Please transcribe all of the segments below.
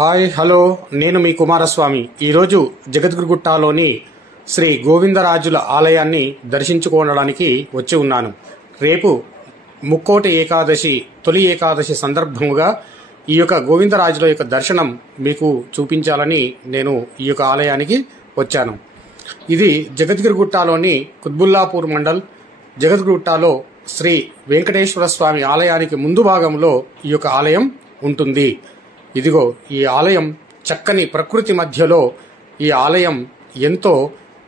Hi hello నేను మీ కుమారస్వామి ఈరోజు జగద్గురుగుట్టలోని శ్రీ గోవిందరాజుల ఆలయాన్ని దర్శించుకోవడానికి వచ్చి ఉన్నాను. రేపు ముక్కోటి ఏకాదశి తొలి ఏకాదశి సందర్భముగా ఈ యొక్క గోవిందరాజుల యొక్క దర్శనం మీకు చూపించాలని నేను ఈ యొక్క ఆలయానికి వచ్చాను. ఇది జగద్గురుగుట్టలోని కుత్బుల్లాపూర్ మండల్ జగద్గురుగుట్టలో శ్రీ వెంకటేశ్వర స్వామి ఆలయానికి ముందు భాగంలో ఈ యొక్క ఆలయం ఉంటుంది. ఇదిగో ఈ ఆలయం చక్కని ప్రకృతి మధ్యలో ఈ ఆలయం ఎంతో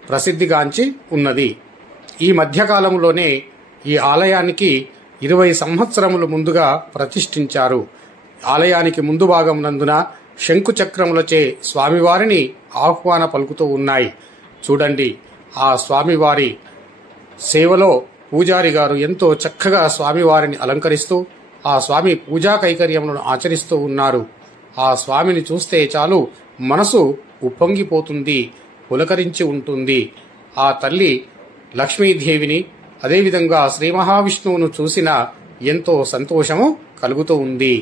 ప్రసిద్ధిగాంచి ఉన్నది. ఈ మధ్యకాలంలోనే ఈ ఆలయానికి 20 సంవత్సరముల ముందుగా ప్రతిష్ఠించారు. ఆలయానికి ముందు భాగం నందున శంకు చక్రములచే స్వామివారిని ఆహ్వాన పలుకుతూ ఉన్నాయి. చూడండి, ఆ స్వామివారి సేవలో పూజారి గారు ఎంతో చక్కగా స్వామివారిని అలంకరిస్తూ ఆ స్వామి పూజా కైకర్యములను ఆచరిస్తూ ఉన్నారు. ఆ స్వామిని చూస్తే చాలు మనసు ఉప్పొంగిపోతుంది, పులకరించి ఉంటుంది. ఆ తల్లి లక్ష్మీదేవిని అదేవిధంగా శ్రీ మహావిష్ణువును చూసిన ఎంతో సంతోషము కలుగుతూ ఉంది.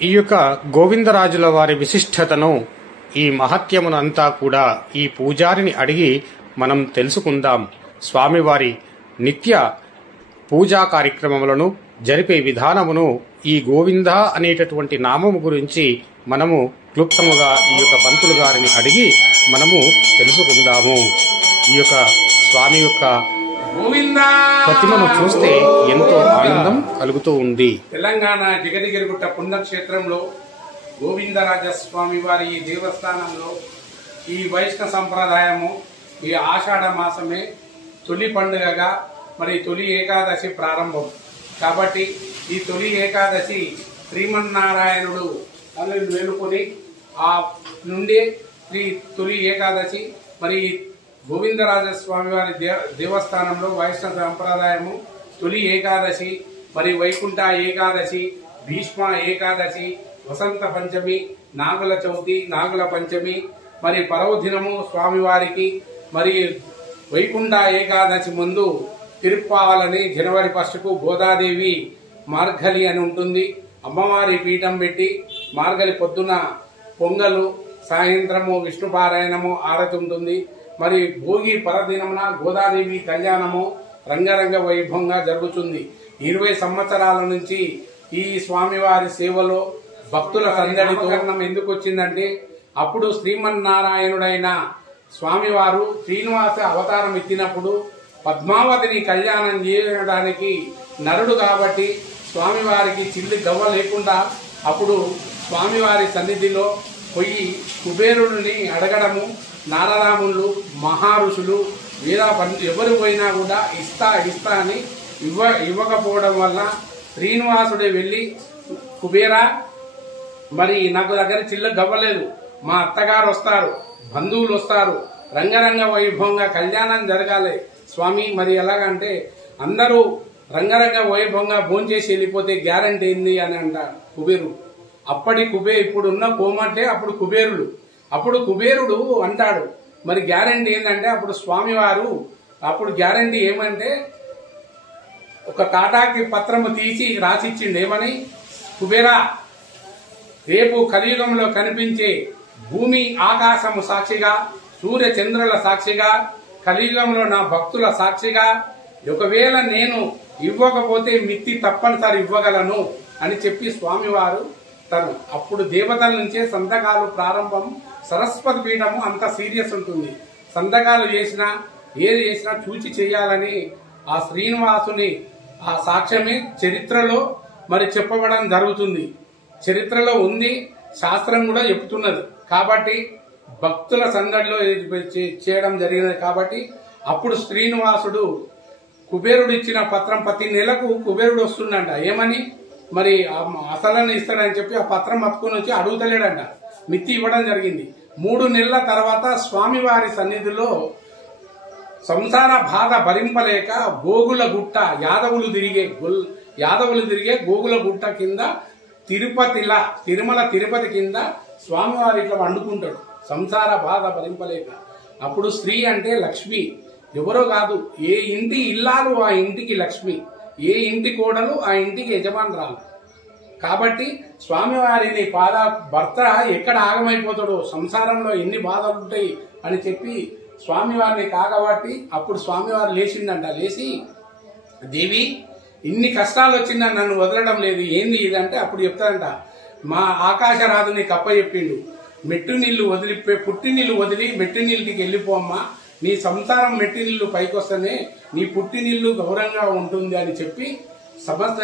ఈ యొక్క గోవిందరాజుల వారి విశిష్టతను ఈ మహత్యమును అంతా కూడా ఈ పూజారిని అడిగి మనం తెలుసుకుందాం. స్వామివారి నిత్య పూజా కార్యక్రమములను జరిపే విధానమును ఈ గోవింద అనేటటువంటి నామము గురించి మనము క్లుప్తముగా ఈ యొక్క పంతులు గారిని అడిగి మనము తెలుసుకుందాము. ఈ యొక్క స్వామి యొక్క ప్రతిమను చూస్తే ఎంతో ఆనందం కలుగుతూ ఉంది. తెలంగాణ జగదిగిరిగుట్ట పుణ్యక్షేత్రంలో గోవిందరాజస్వామి వారి ఈ దేవస్థానంలో ఈ వైష్ణవ సంప్రదాయము ఈ ఆషాఢ మాసమే తొలి పండుగగా మరి తొలి ఏకాదశి ప్రారంభం కాబట్టి ఈ తొలి ఏకాదశి శ్రీమన్నారాయణుడు అని వేలుకొని ఆ నుండి తొలి ఏకాదశి మరి గోవిందరాజస్వామి వారి దేవస్థానంలో వైష్ణవ సంప్రదాయము తొలి ఏకాదశి మరి వైకుంఠ ఏకాదశి భీష్మ ఏకాదశి వసంత పంచమి నాగుల చవితి నాగుల పంచమి మరి పర్వదినము స్వామివారికి మరి వైకుంఠ ఏకాదశి ముందు తిరుప్పాలని జనవరి 1కు గోదాదేవి మార్గలి అని ఉంటుంది. అమ్మవారి పీఠం పెట్టి మార్గలి పొద్దున పొంగలు సాయంత్రము విష్ణుపారాయణము ఆరతి ఉంటుంది. మరి భోగి పరదినమున గోదాదేవి కళ్యాణము రంగరంగ వైభవంగా జరుగుతుంది. 20 సంవత్సరాల నుంచి ఈ స్వామివారి సేవలో భక్తుల సందడితో ఎందుకు వచ్చిందంటే అప్పుడు శ్రీమన్నారాయణుడైన స్వామివారు శ్రీనివాస అవతారం ఎత్తినప్పుడు పద్మావతిని కళ్యాణం చేయడానికి నరుడు కాబట్టి స్వామివారికి చిల్లి గవ్వ లేకుండా అప్పుడు స్వామివారి సన్నిధిలో పోయి కుబేరుడిని అడగడము నారదాములు మహారుషులు వీరా ఎవరు పోయినా కూడా ఇస్తా అని ఇవ్వకపోవడం వల్ల శ్రీనివాసుడే వెళ్లి కుబేరా మరి నాకు దగ్గర చిల్ల గవ్వలేదు, మా అత్తగారు వస్తారు, బంధువులు వస్తారు, రంగరంగ వైభవంగా కళ్యాణం జరగాలి స్వామి. మరి ఎలాగంటే అందరూ రంగరంగ వైభవంగా భోంచేసి వెళ్ళిపోతే గ్యారంటీ ఏంది అని అంటారు కుబేరుడు. అప్పటి ఇప్పుడున్న కోమంటే అప్పుడు కుబేరుడు. అప్పుడు కుబేరుడు అంటాడు మరి గ్యారంటీ ఏంటంటే అప్పుడు స్వామివారు అప్పుడు గ్యారంటీ ఏమంటే ఒక తాటాకి పత్రము తీసి రాసిచ్చిండు. ఏమని? కుబేరా, రేపు కలియుగంలో కనిపించే భూమి ఆకాశము సాక్షిగా సూర్య చంద్రుల సాక్షిగా కలియుగంలో నా భక్తుల సాక్షిగా ఒకవేళ నేను ఇవ్వకపోతే మిత్తి తప్పనిసరి ఇవ్వగలను అని చెప్పి స్వామివారు అప్పుడు దేవతల నుంచే సంతకాలు ప్రారంభం. సరస్వతి పీఠము అంత సీరియస్ ఉంటుంది. సంతకాలు చేసినా ఏది చేసినా చూచి చేయాలని ఆ శ్రీనివాసుని ఆ సాక్ష్యమే చరిత్రలో మరి చెప్పబడడం జరుగుతుంది. చరిత్రలో ఉంది, శాస్త్రం కూడా చెప్తున్నది. కాబట్టి భక్తుల సందడిలో చేయడం జరిగినది. కాబట్టి అప్పుడు శ్రీనివాసుడు కుబేరుడు ఇచ్చిన పత్రం ప్రతి నెలకు కుబేరుడు వస్తుండంట. ఏమని? మరి అసలని ఇస్తాడని చెప్పి ఆ పత్రం పట్టుకుని వచ్చి అడుగుతలేడంట. మిత్తి ఇవ్వడం జరిగింది. 3 నెలల తర్వాత స్వామివారి సన్నిధిలో సంసార బాధ భరింపలేక గోగుల గుట్ట యాదవులు తిరిగే గోగుల గుట్ట కింద తిరుమల తిరుపతి కింద స్వామివారి ఇట్లా వండుకుంటాడు సంసార బాధ భరింపలేక. అప్పుడు స్త్రీ అంటే లక్ష్మి, ఎవరో కాదు, ఏ ఇంటి ఇల్లాలు ఆ ఇంటికి లక్ష్మి, ఏ ఇంటి కోడలు ఆ ఇంటికి యజమానురాలు. కాబట్టి స్వామివారిని భర్త ఎక్కడ ఆగమైపోతాడో, సంసారంలో ఎన్ని బాధలు ఉంటాయి అని చెప్పి స్వామివారిని కాగబట్టి అప్పుడు స్వామివారు లేచిండంట. లేచి, దేవి ఇన్ని కష్టాలు వచ్చిందా నన్ను వదలడం లేదు, ఏంది ఇదంటే అప్పుడు చెప్తాడంట, మా ఆకాశరాజుని కప్ప చెప్పిండు, మెట్టు నీళ్లు పుట్టి నీళ్లు వదిలి మెట్టు నీళ్ళకి వెళ్ళిపోమ్మా, నీ సంసారం మెట్టి నీళ్లు పైకొస్తేనే నీ పుట్టి నీళ్లు గౌరవంగా ఉంటుంది అని చెప్పి సమస్త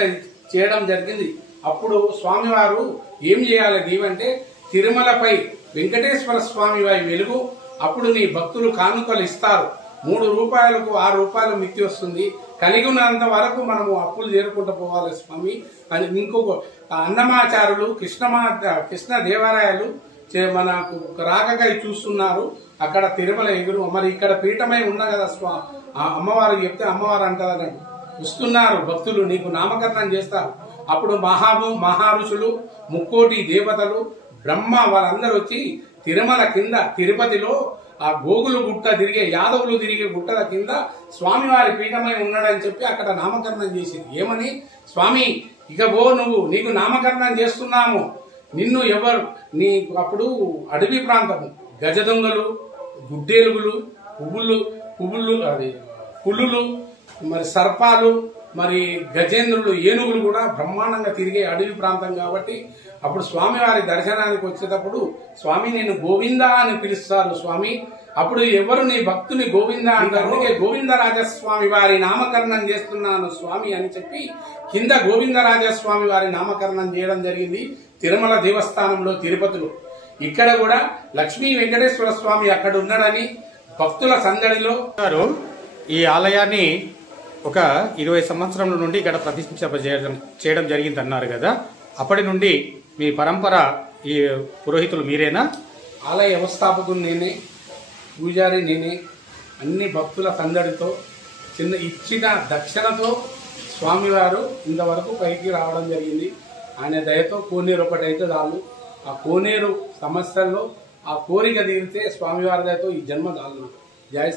చేయడం జరిగింది. అప్పుడు స్వామివారు ఏం చేయాలి దేవంటే, తిరుమలపై వెంకటేశ్వర స్వామి వారి వెలుగు, అప్పుడు నీ భక్తులు కానుకలు ఇస్తారు, 3 రూపాయలకు 6 రూపాయలు మిత్తి వస్తుంది, కలిగి ఉన్నంత వరకు మనము అప్పులు చేరుకుంటూ పోవాలి స్వామి అని. ఇంకొక అన్నమాచారులు కృష్ణ దేవాలయాలు మనకు రాకగా చూస్తున్నారు, అక్కడ తిరుమల ఎగురు, మరి ఇక్కడ పీఠమై ఉన్నా కదా అమ్మవారు చెప్తే అమ్మవారు అంటారు, వస్తున్నారు భక్తులు నీకు నామకరణం చేస్తారు. అప్పుడు మహారుషులు, ముక్కోటి దేవతలు, బ్రహ్మ వాళ్ళందరూ వచ్చి తిరుమల కింద తిరుపతిలో ఆ గోగులు గుట్ట తిరిగే యాదవులు తిరిగే గుట్టల కింద స్వామివారి పీఠమై ఉన్నాడని చెప్పి అక్కడ నామకరణం చేసింది. ఏమని, స్వామి ఇక నీకు నామకరణం చేస్తున్నాము, నిన్ను ఎవరు అప్పుడు అడవి ప్రాంతము, గజ దొంగలు, గుడ్డేలుగులు, పులులు, మరి సర్పాలు, మరి గజేంద్రులు, ఏనుగులు కూడా బ్రహ్మాండంగా తిరిగే అడవి ప్రాంతం కాబట్టి అప్పుడు స్వామివారి దర్శనానికి వచ్చేటప్పుడు స్వామి నేను గోవింద అని పిలుస్తారు స్వామి. అప్పుడు ఎవరు నీ భక్తుని గోవింద అంటారు, అందుకే గోవిందరాజస్వామి వారి నామకరణం చేస్తున్నాను స్వామి అని చెప్పి కింద గోవిందరాజస్వామి వారి నామకరణం చేయడం జరిగింది తిరుమల దేవస్థానంలో తిరుపతిలో. ఇక్కడ కూడా లక్ష్మీ వెంకటేశ్వర స్వామి అక్కడ ఉన్నాడని భక్తుల సందడిలో ఈ ఆలయాన్ని ఒక 20 సంవత్సరాల నుండి ఇక్కడ ప్రతిష్ఠ చేయడం జరిగింది అన్నారు కదా, అప్పటి నుండి మీ పరంపర ఈ పురోహితులు మీరేనా? ఆలయ వ్యవస్థాపకులు నేనే, పూజారి నేనే. అన్ని భక్తుల సందడితో ఇచ్చిన దక్షిణతో స్వామివారు ఇంతవరకు పైకి రావడం జరిగింది. ఆయన దయతో కోనేరు ఒకటైతే చాలు, ఆ కోనేరు సమస్యల్లో ఆ కోరిక తీరితే స్వామివారి దయతో ఈ జన్మ చాలు. జయ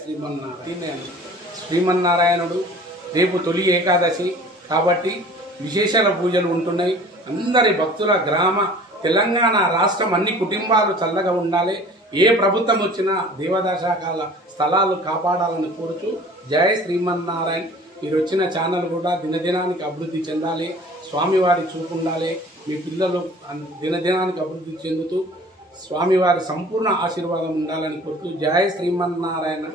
శ్రీమన్నారాయణుడు. రేపు తొలి ఏకాదశి కాబట్టి విశేషాల పూజలు ఉంటున్నాయి. అందరి భక్తుల తెలంగాణ రాష్ట్రం అన్ని కుటుంబాలు చల్లగా ఉండాలి. ఏ ప్రభుత్వం వచ్చినా దేవదాశాఖల స్థలాలు కాపాడాలని కోరుచు జయ శ్రీమన్నారాయణ. మీరు వచ్చిన ఛానల్ కూడా దినదినానికి అభివృద్ధి చెందాలి, స్వామివారి చూపు ఉండాలి, మీ పిల్లలు దినదినానికి అభివృద్ధి చెందుతూ స్వామివారి సంపూర్ణ ఆశీర్వాదం ఉండాలని కోరుతూ జయ శ్రీమన్నారాయణ.